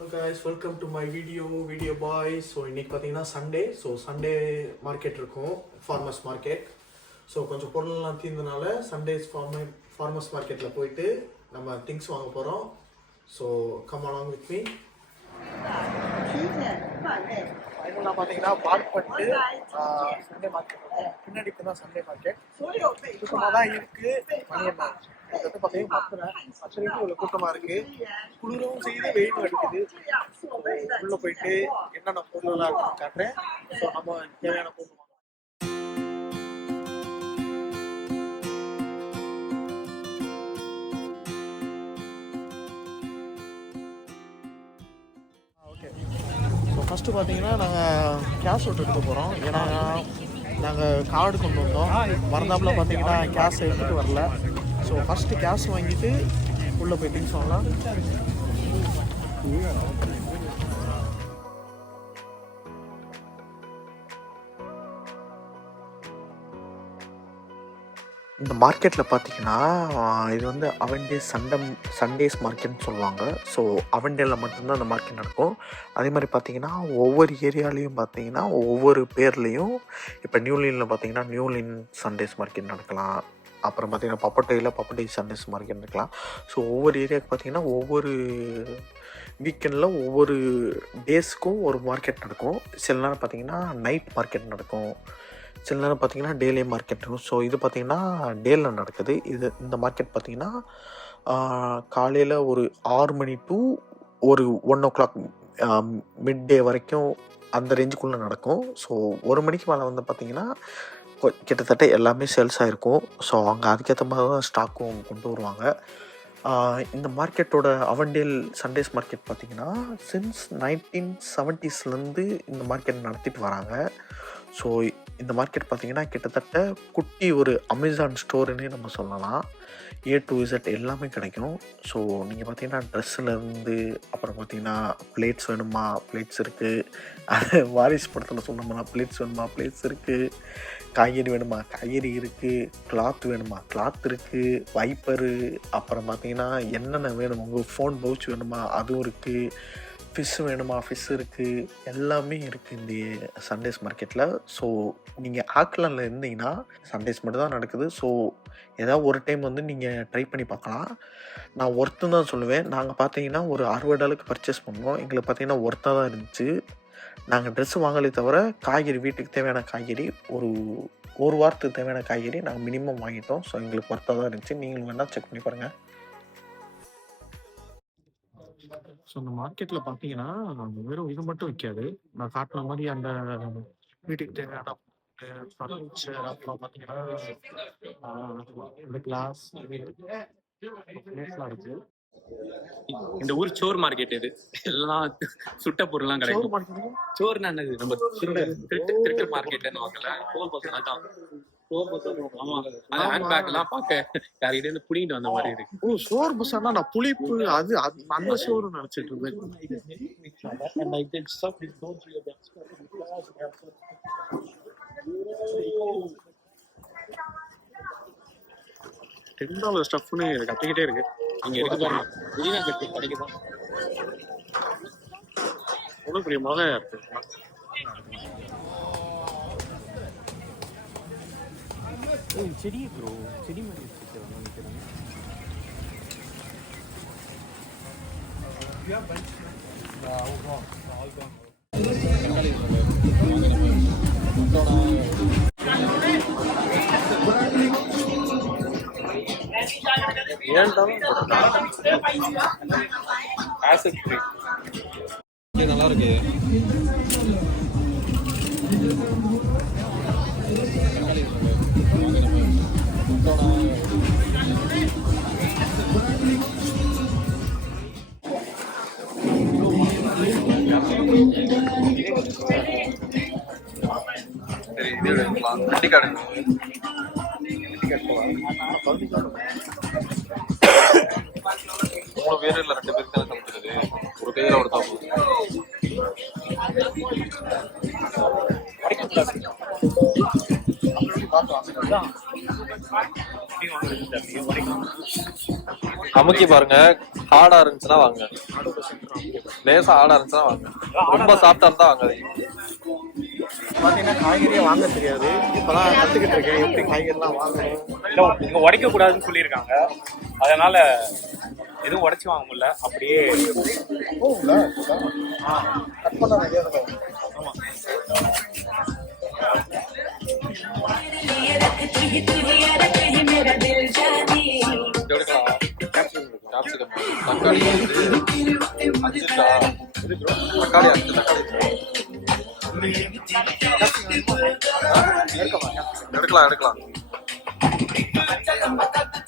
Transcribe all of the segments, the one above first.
Hello guys, welcome to my video boys. So இன்றைக்கி பார்த்தீங்கன்னா Sunday. So Sunday market இருக்கும், farmers market. So கொஞ்சம் பொருள்லாம் தீர்ந்தனால ஃபார்மர்ஸ் மார்க்கெட்டில் போயிட்டு நம்ம திங்ஸ் வாங்க போகிறோம். So come along with me. ஃபைனலாக பார்த்தீங்கன்னா பார்க் பண்ணிட்டு சண்டே மார்க்கெட் இருக்கும். பின்னாடி தான் சண்டே மார்க்கெட் சுத்தமாக தான் இருக்குது. மணி என்ன வந்து பார்த்தீங்கன்னா பத்தரைக்கு இவ்வளோ கூட்டமாக இருக்குது. குளிரும் செய்து வெயிலும் அடிக்குது. உள்ளே போயிட்டு என்னென்ன பொருளெல்லாம் இருக்குன்னு காட்டுறேன். ஸோ நம்ம தேவையான பொருள் ஓகே. ஸோ ஃபஸ்ட்டு பார்த்தீங்கன்னா நாங்கள் கேஷ் அவுட் எடுக்க போகிறோம். ஏன்னா நாங்கள் கார்டு கொண்டு வந்தோம். மறந்தாப்புல பார்த்தீங்கன்னா கேஷ் எடுத்துகிட்டு வரல. ஸோ ஃபஸ்ட்டு கேஷ் வாங்கிட்டு உள்ளே போய் திங்ஸ் வாங்கலாம். இந்த மார்க்கெட்டில் பார்த்தீங்கன்னா இது வந்து அவெண்டேஸ் சண்டேஸ் மார்க்கெட்னு சொல்லுவாங்க. ஸோ அவெண்டேல மட்டும்தான் அந்த மார்க்கெட் நடக்கும். அதே மாதிரி பார்த்தீங்கன்னா ஒவ்வொரு ஏரியாலையும் பார்த்தீங்கன்னா ஒவ்வொரு பேர்லேயும் இப்போ நியூலினில் பார்த்தீங்கன்னா நியூலின் சண்டேஸ் மார்க்கெட் நடக்கலாம். அப்புறம் பார்த்தீங்கன்னா பப்பட்டை சண்டேஸ் மார்க்கெட் இருக்கலாம். ஸோ ஒவ்வொரு ஏரியாவுக்கு பார்த்தீங்கன்னா ஒவ்வொரு வீக்கெண்டில் ஒவ்வொரு டேஸ்க்கும் ஒரு மார்க்கெட் நடக்கும். சில நேரம் பார்த்தீங்கன்னா நைட் மார்க்கெட் நடக்கும், சில நேரம் பார்த்தீங்கன்னா டேலே மார்க்கெட் இருக்கும். ஸோ இது பார்த்தீங்கன்னா டேல நடக்குது. இந்த மார்க்கெட் பார்த்தீங்கன்னா காலையில் ஒரு 6 மணி டு ஒரு 1 o'clock மிட் டே வரைக்கும் அந்த ரேஞ்சுக்குள்ளே நடக்கும். ஸோ 1 மணிக்கு மேலே வந்து பார்த்தீங்கன்னா கிட்டத்தட்ட எல்லாமே சேல்ஸ் ஆகிருக்கும். ஸோ அவங்க அதுக்கேற்ற மாதிரி தான் ஸ்டாக்கும் கொண்டு வருவாங்க. இந்த மார்க்கெட்டோட அவெண்டேல் சண்டேஸ் மார்க்கெட் பார்த்திங்கன்னா சின்ஸ் 1970s இந்த மார்க்கெட் நடத்திட்டு வராங்க. ஸோ இந்த மார்க்கெட் பார்த்திங்கன்னா கிட்டத்தட்ட குட்டி ஒரு அமேசான் ஸ்டோருன்னே நம்ம சொல்லலாம். A to Z எல்லாமே கிடைக்கும். ஸோ நீங்கள் பார்த்தீங்கன்னா ட்ரெஸ்ஸுலேருந்து அப்புறம் பார்த்தீங்கன்னா பிளேட்ஸ் வேணுமா பிளேட்ஸ் இருக்குது. அது வாரிஸ் படத்தில் சொன்னோம்னா பிளேட்ஸ் வேணுமா பிளேட்ஸ் இருக்குது. காய்கறி வேணுமா காய்கறி இருக்குது. கிளாத் வேணுமா கிளாத் இருக்குது. வைப்பரு அப்புறம் பார்த்தீங்கன்னா என்னென்ன வேணும் உங்கள் ஃபோன் பவுச் வேணுமா அதுவும் இருக்குது. ஃபிஷ் வேணுமா ஃபிஷ் இருக்குது. எல்லாமே இருக்குது இந்த சண்டேஸ் மார்க்கெட்டில். ஸோ நீங்கள் ஆக்லாண்டில் இருந்தீங்கன்னா சண்டேஸ் மட்டும் தான் நடக்குது. ஸோ ஏதாவது ஒரு டைம் வந்து நீங்கள் ட்ரை பண்ணி பார்க்கலாம். நான் ஒர்த்து தான் சொல்லுவேன். நாங்கள் பார்த்தீங்கன்னா ஒரு $60 பர்ச்சேஸ் பண்ணோம். எங்களுக்கு பார்த்தீங்கன்னா ஒர்த்தாக தான் இருந்துச்சு. நாங்கள் ட்ரெஸ்ஸு வாங்கலே தவிர காய்கறி வீட்டுக்கு தேவையான காய்கறி ஒரு வாரத்துக்கு தேவையான காய்கறி நாங்கள் மினிமம் வாங்கிட்டோம். ஸோ எங்களுக்கு ஒர்த்தாக தான் இருந்துச்சு. நீங்களும் வேணால் செக் பண்ணி பாருங்கள். ஸோ இந்த மார்க்கெட்டில் பார்த்தீங்கன்னா வெறும் இது மட்டும் விற்காது. நான் காட்டின மாதிரி அந்த வீட்டுக்கு தேவையான ஃபர்னிச்சர் அப்புறம் பார்த்தீங்கன்னா இந்த கிளாஸ் பிளேட்லாம் இருக்குது. இந்த ஊர் சோர் மார்க்கெட் இது. எல்லாம் சுட்ட பொருள்லாம் கிடைக்கும். சோர்னா என்னது? நம்ம திருட்டு மார்க்கெட்னு வாங்கல. அதான் ஆமா. அந்த ஹேண்ட் பேக் எல்லாம் பார்க்க யார்கிட்ட இருந்து புடிங்கிட்டு வந்த மாதிரி இருக்கு. ஓ சோர் பசானா நான் புளிப்பு அது அந்த சோறு நினைச்சிட்டு இருந்தேன். $10 ஸ்டஃப்னு கட்டிக்கிட்டே இருக்கு. நீங்க எடுக்க பாருங்க. புதினா கட்டி கிடைக்குதான். ஒன்றும் பெரிய முதல்ல இருக்கு. செடி ப்ரோ செடி மாதிரி வச்சுருக்காங்க நினைக்கிறேன். நல்லா இருக்கு. சரி இது எடுக்கலாம். ஐடி கார்டு 3 பேர் இல்லை 2 பேருக்கு தான் சமைக்கிறது. ஒரு கையில் கொடுத்தா போதும். அமுக்கி பாருங்க, ஹார்டா இருந்துச்சுன்னா வாங்க, லேசா ஹார்டா இருந்துச்சுன்னா வாங்க, ரொம்ப சாஃப்டா இருந்தா வாங்காதீங்க. பார்த்தீங்கன்னா காய்கறியை வாங்க தெரியாது, இப்போதான் கற்றுக்கிட்டு இருக்கேன் எப்படி காய்கறிலாம் வாங்கணும். இல்லை இங்கே உடைக்க கூடாதுன்னு சொல்லியிருக்காங்க, அதனால எதுவும் உடைச்சி வாங்க முடியல. அப்படியே கட் பண்ண நிறைய இருக்கும். ஆமாம் கேப்சிகம், தக்காளி 5 தக்காளி 5 தக்காளி எடுக்கலாம்.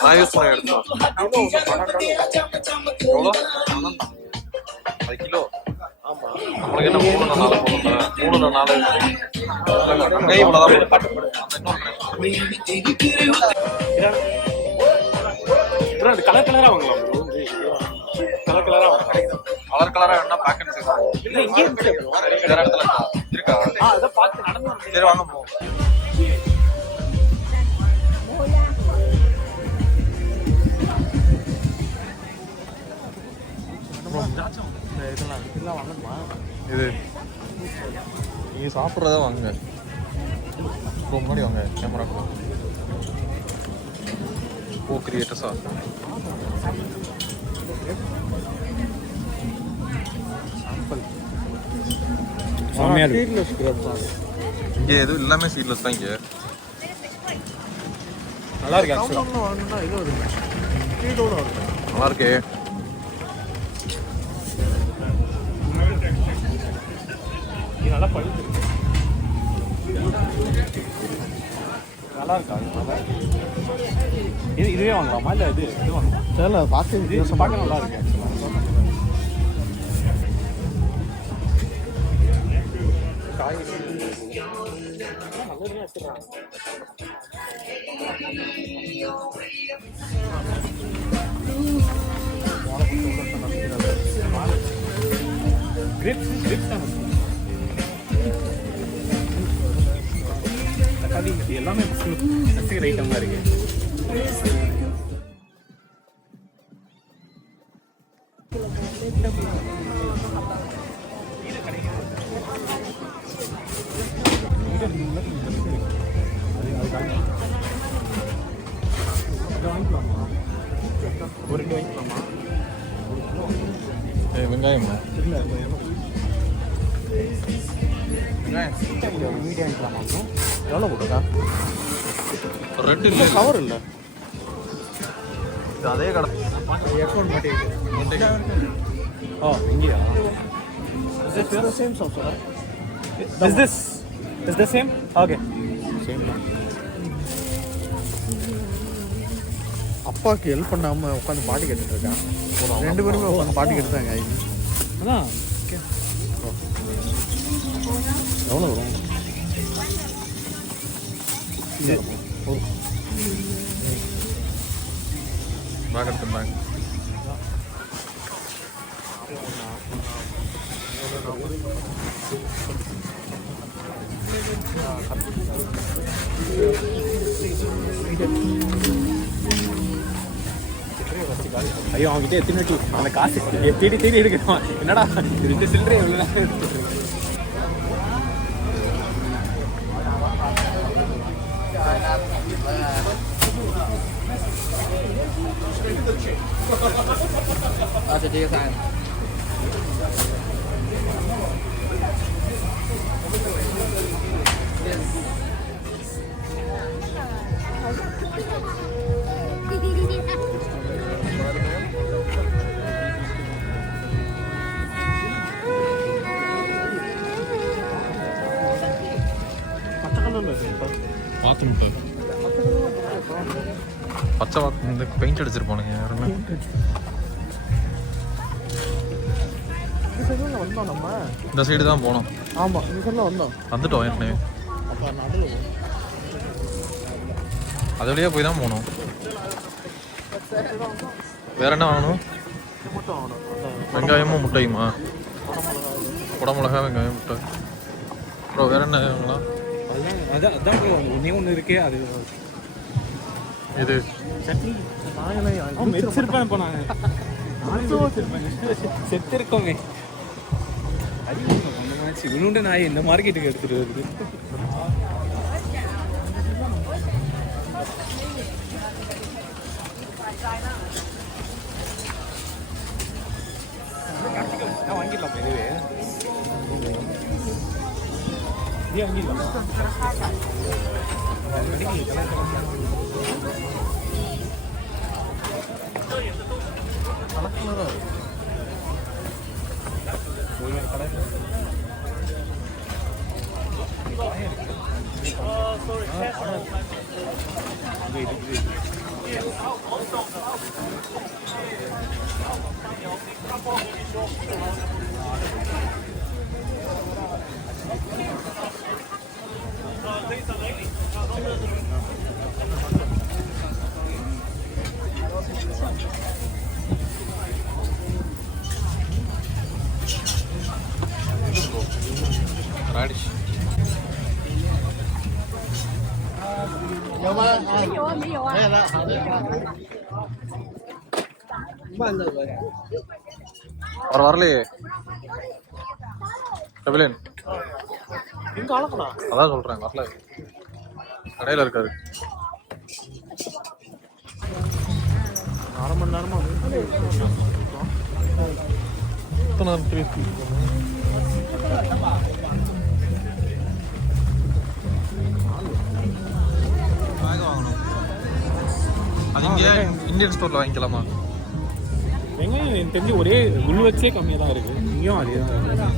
நான் யூஸ் பண்ண எடுத்தோம். எவ்வளோ? அது கிலோ. நம்மளுக்கு என்ன 3 4 வெங்காயம் இவ்வளோதான். அது கலர் கலராக வாங்கலாம். கலர் கலராக வாங்கலாம். கலர் கலரா வேணா பேக்கெட் செய்யலாம். இல்லை இங்கே வேற இடத்துல இருக்கா? அதை பார்த்து நடந்து. சரி வாங்க போவோம். இதெல்லாம் வாங்கணுமா? இது நீங்க சாப்பிட்றத வாங்க. ரொம்ப முன்னாடி வாங்க கேமரா கிரியேட்டர்ஸா. இங்கே எதுவும் எல்லாமே சீட்லெஸ் தான். இங்கே நல்லா இருக்கு. வாங்கணும்னா இது வருங்க, ஸ்பீடோட வருங்க. நல்லா இருக்கே. இது நல்லா பழுத்து இருக்கு. நல்லா இருக்கா? இதுவே வாங்கலாமா இல்லை இது வாங்கலாம்? தெரியல, பார்த்து இது பார்க்க நல்லா இருக்கு. தக்காளி எல்லாமே நெசசரி ஐட்டம் தான் இருக்கு. ஒரு 2 வாங்கிக்கலாமா? வெங்காயம் மீடியம் வாங்கிக்கலாமா? எவ்வளோ போட்டுக்கா? ரெட் இல்லை, கவர் இல்லை. இது அதே கடை. ஹெட்ஃபோன் மாட்டிருக்கு. ஓ இங்கேயா? Is it the same sauce, sir? Is the same? Okay. Same தான். அப்பாவுக்கு ஹெல்ப் பண்ணாமல் உட்காந்து பாட்டு கேட்டுட்டு இருக்கான். 2 பேருமே உட்காந்து பாட்டு கேட்டுட்டாங்க. அதான் எவ்வளோ வரும்? பேக் எடுத்து பேக். ஐயோ அவன்கிட்ட எத்தனை அந்த காசு தேடி எடுக்கணும். என்னடா இந்த சில்லறை எவ்வளோ பச்சை இந்த பெயிண்ட் அடிச்சிருப்பானுங்க யாருமே. வந்தோம் நம்ம இந்த சைடு தான் போனோம். ஆமாம், இந்த சைடில் வந்துட்டோம் ஏற்கனவே. அது வழியாக போய் தான் போகணும். வேற என்ன வாங்கணும்? வெங்காயமும் முட்டையுமா? குடமிளகா வெங்காயம் முட்டை. அப்புறம் வேற என்ன வாங்கலாம்? அதான் ஒன்று இருக்கே. அது இது சட்னி மெரிச்சிருப்பேன். இப்போ நான் செத்து இருக்கோமே இவனுண்டு நாய் இந்த மார்க்கெட்டுக்கு எடுத்துட்டு வருது. வாங்கிடலாம் இதுவே வாங்கிடலாம். ராடிஷ் அவர் வரலையே கபிலன். அதான் சொல்றேன் வரல, கடையில இருக்காரு. அரை மணி நேரமா அது இங்கே இந்தியன் ஸ்டோர்ல வாங்கிக்கலாமா? வெங்காயம் எனக்கு தெரிஞ்சு ஒரே உள் வச்சே கம்மியாக தான் இருக்கு. இங்கேயும் அதே தான்.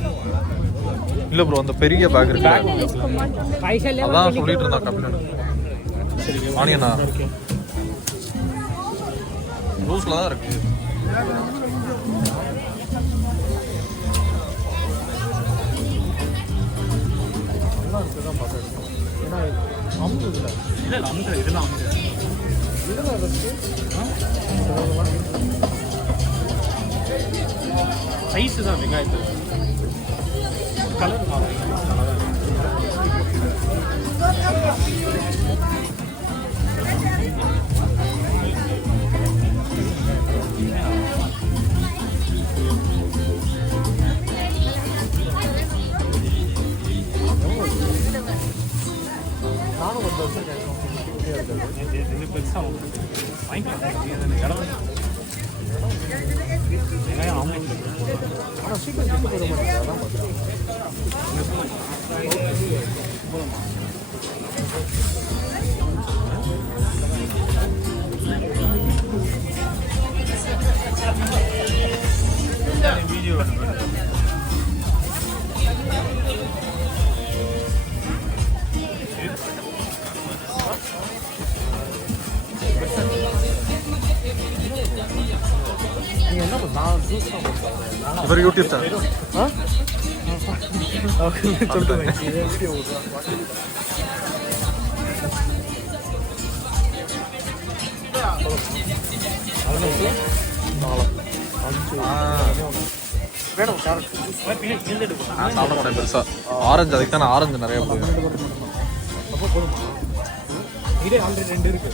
இல்ல ப்ரோ, அந்த பெரிய பேக் இருக்கு, அதான் சொல்லிட்டு இருந்தான் கபிலன். ஆனியனா லூஸ்ல தான் இருக்கு. சைஸ் தான் வெங்காயத்தில் கலர் நானும் கொஞ்சம் வச்சிருக்கேன். பெருசாக வாங்கிக்கலாம் இடம் வெங்காயம் ஆம்லேட். ஆனால் சீக்கிரம் கெட்டு போட மாட்டேங்குது, அதான் பார்க்குறேன். வீடியோ நீங்கள் என்ன பண்ண நான் ஜூஸ் தான் பண்ணுறேன். இவர் யூடியூப் சேனல் சொல்லிட்டு வீடியோ விடுறேன். வேணும் கேரட் நான் சாப்பிட மாட்டேன் பெருசா. ஆரஞ்சு, அதுக்கு தான் ஆரஞ்சு நிறைய போகுது. ரொம்ப போதுமா? இதே ஆல்ரெடி 2 இருக்கு.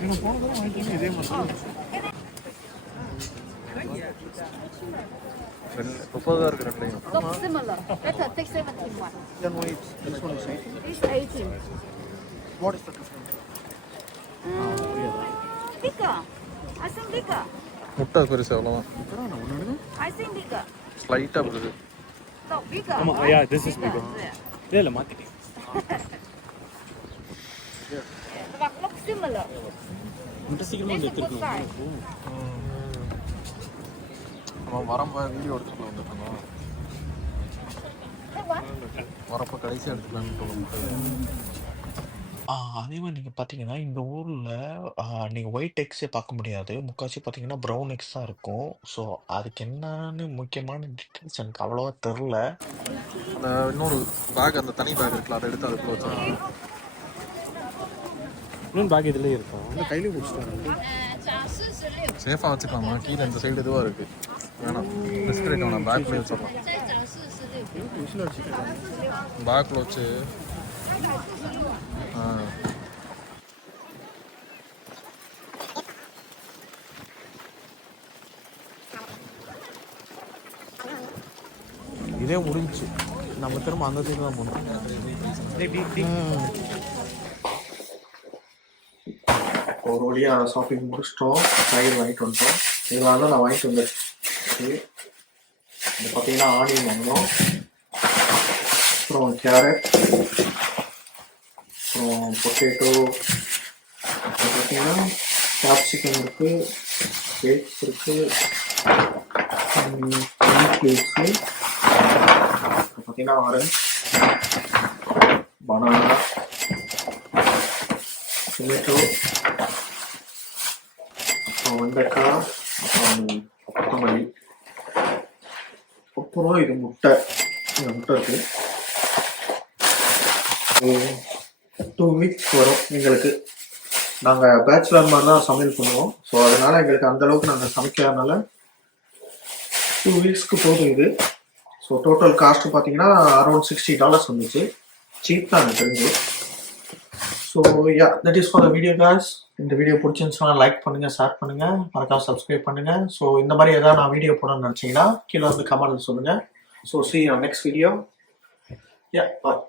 நீங்கள் போனதும் வாங்கிக்கிங்க இதே மாதிரி. 30 தான் இருக்கு ரெண்டையும். Look similar. Better take 71. Then wait, this one is 18. This 18. What is the difference? Bigger. I think bigger. முட்டை பெருசு அவ்வளோதான், I think bigger. ஸ்லைட்டாக பெருசு. No, bigger. Come on, right? yeah, this is bigger. Yeah. இல்லை marketing. But look similar. இந்த சீக்கிரமாக This is good எடுத்துருக்கணும். size. நம்ம வரப்போ video எடுத்துட்டு வந்துட்டோம். That one? வரப்போ கடைசியாக எடுத்துக்கலாம்னு சொல்லுவோம். அதே மாதிரி நீங்கள் பார்த்தீங்கன்னா இந்த ஊரில் நீங்கள் ஒயிட் எக்ஸே பார்க்க முடியாது. முக்கால்வாசி பார்த்தீங்கன்னா ப்ரௌன் எக்ஸ் தான் இருக்கும். ஸோ அதுக்கு என்னன்னு முக்கியமான டீட்டெயில்ஸ் எனக்கு அவ்வளோவா தெரில. அந்த இன்னொரு பேக், அந்த தனி பேக் இருக்குல்ல, அதை எடுத்து அதுக்குள்ள வச்சுருக்கோம். இன்னும் பேக் இதுலேயே இருக்கும். வந்து கையிலே பிடிச்சிட்டாங்க. சேஃபாக வச்சுக்கலாமா? கீழே இந்த சைடு இதுவாக இருக்குது, வேணாம் ரிஸ்க் எடுக்க வேணாம், பேக்லேயே வச்சிடலாம். பேக்கில் வச்சு இதே முடிஞ்சிச்சு. நம்ம திரும்ப அந்த சைடு தான் போகணும். ஒரு வழியாக ஷாப்பிங் முடிச்சிட்டோம். காய்கறி வாங்கிட்டு வந்துட்டோம். இதனால தான் நான் வாங்கிட்டு வந்தேன். இது பார்த்தீங்கன்னா ஆனியன் வாங்கினோம், அப்புறம் கேரட், அப்புறம் பொட்டேட்டோ, அப்புறம் பார்த்தீங்கன்னா கேப்சிகம் இருக்குது, கேக்ஸ் இருக்குது, கேக்ஸு, அப்புறம் பார்த்தீங்கன்னா ஆரஞ்ச், பனானா, டொமேட்டோ, அப்புறம் வெண்டைக்காய், அப்புறம் கொத்தமல்லி, அப்புறம் இது முட்டை. இந்த முட்டை இருக்குது. 2 வீக்ஸ் வரும் எங்களுக்கு. நாங்கள் பேச்சுலர் மாதிரி தான் சமையல் பண்ணுவோம். ஸோ அதனால் எங்களுக்கு அந்தளவுக்கு நாங்கள் சமைக்காதனால 2 வீக்ஸ்க்கு போதும் இது. ஸோ டோட்டல் காஸ்ட்டு பார்த்தீங்கன்னா அரௌண்ட் $60 வந்துச்சு. சீப் தான் எனக்கு தெரிஞ்சு. So yeah, that is for the video guys. இந்த வீடியோ பிடிச்சிருந்துச்சுன்னா லைக் பண்ணுங்கள், ஷேர் பண்ணுங்கள், மறக்காம சப்ஸ்கிரைப் பண்ணுங்கள். ஸோ இந்த மாதிரி ஏதாவது நான் வீடியோ போடணும்னு நினச்சிங்கன்னா கீழே வந்து கமெண்ட்ல சொல்லுங்கள். So see you on next video. Yeah, bye.